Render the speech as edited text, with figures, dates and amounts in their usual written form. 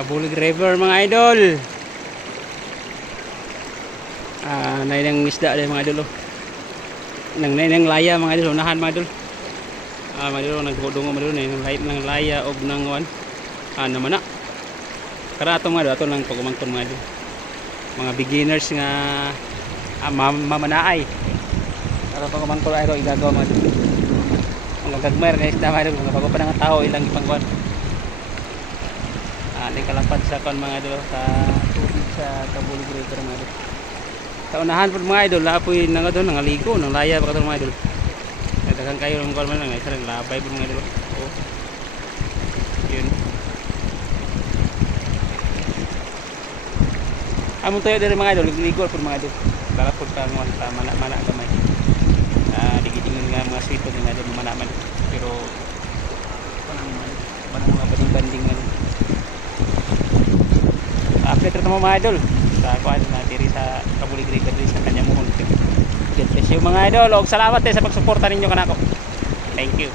Kabulig River mga idol. Nainang isda din mga idol. Nainang laya mga idol, unahan mga idol. Mga idol nagdungo mga idol nang laya og nang wan. Naman na. Kara ato mga idol, ato lang pagumangton mga idol. Mga beginners nga mamanaay. Para pagumangton ay igagaw mga idol. Ang gagmer na isda mga idol, bago pa nga tao ilang ipangkuan. Di kalapad sa kon mga idol sa tubig sa Kabulig River mga idol. Sa unahan po mga idol, lapoy nang doon nangaligo, nang laya pa kato mga idol. Nagdagan kayo ng kon man lang, isa ring labay po mga idol. Oh. Yun. Among tayo diri mga idol, ligo po mga idol. Kalapod ka ng sa mana-mana gamay. Digidingon nga mga sweet po mga idol mana-man. Pero manang mga banding-banding nga. Update rin mga idol sa kuan na diri sa Kabulig River sa kanya mo. God bless you mga idol. Og salamat sa pagsuporta ninyo kanako. Thank you.